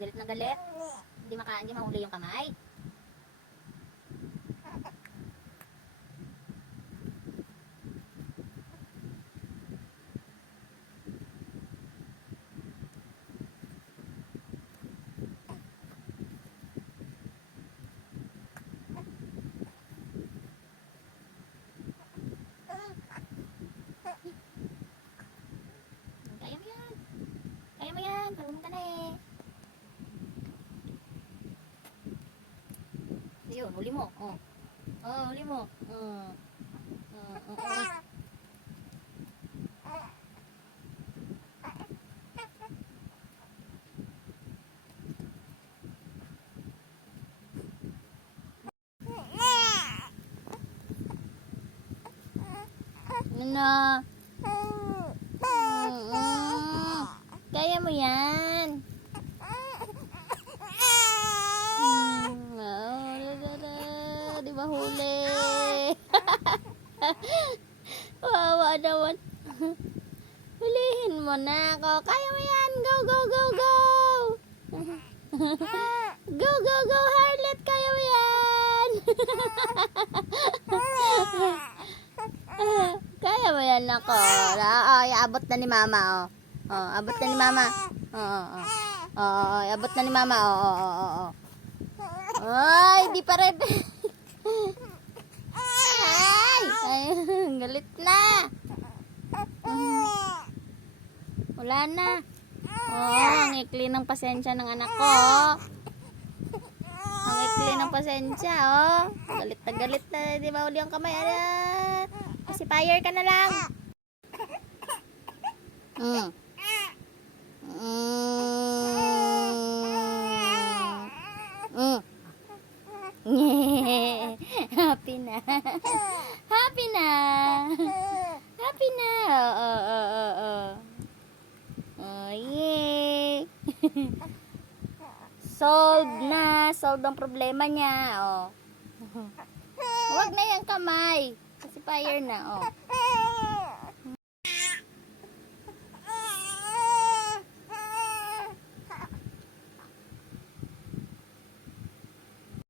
galit na galit. Hindi mahuli yung kamay. Kaya mo yan. Kaya mo yan. Marunong ka na eh. Yun, huli mo. Oh. Oh, huli mo. Ano? Kaya mo yan. Di ba huli? Wawa naman. Hulihin mo na ako. Kaya mo yan. Go, go, go, go. Go, go, go, Harlet. Kaya mo yan. Kaya mo yan ako. Iabot na ni mama. Abot na ni mama. Abot na ni mama. Ay, di pa rin. Ay, galit na. Wala na. Ang ikli ng pasensya ng anak ko. Ang ikli ng pasensya, Galit na galit na. Di ba uli ang kamay? Pacifier ka na lang. Happy na. Happy na. Happy na. Yay. Solved na. Solved ang problema niya. Huwag na yung kamay. Pacifier na.